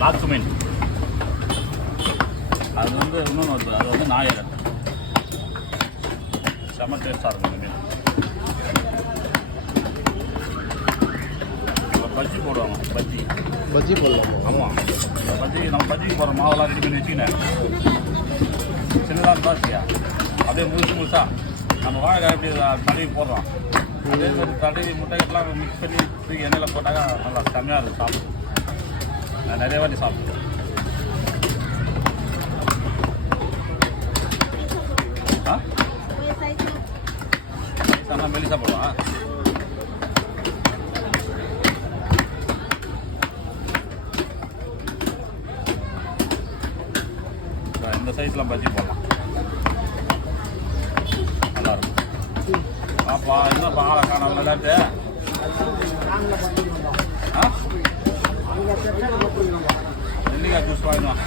Lock மீன் அது வந்து இன்னொன்று வருது, அது வந்து நாயர். செம்ம டேஸ்ட்டாக இருக்கும் இந்த மீன். இப்போ பஜ்ஜி போடுவாங்க, பஜ்ஜி போடலாமா? ஆமாம். பஜ்ஜிக்கு நம்ம பஜ்ஜிக்கு போடுற மாவெல்லாம் ரெடி பண்ணி வச்சுக்கினேன். சின்னதாக இருந்தா வச்சியா அப்படியே முழுசா நம்ம வாழைக்காய் எப்படி தடவி போடுறோம், அதே மாதிரி தடவி முட்டைக்கெல்லாம் மிக்ஸ் பண்ணி தூக்கி எண்ணெயில் போட்டாக்கா நல்லா செம்மையாக இருக்கும் சாப்பிடும். நான் நிறைய வாட்டி சாப்பிடுவேன். மெலிசா போடுவான். இந்த சைஸ்லாம் பஜ்ஜி போடலாம், நல்லாயிருக்கும். பாப்பா என்னப்பா ஆளை காணாம விளையாட்டு. நெல்லிக்காய் ஜூஸ் வாங்கினோம்.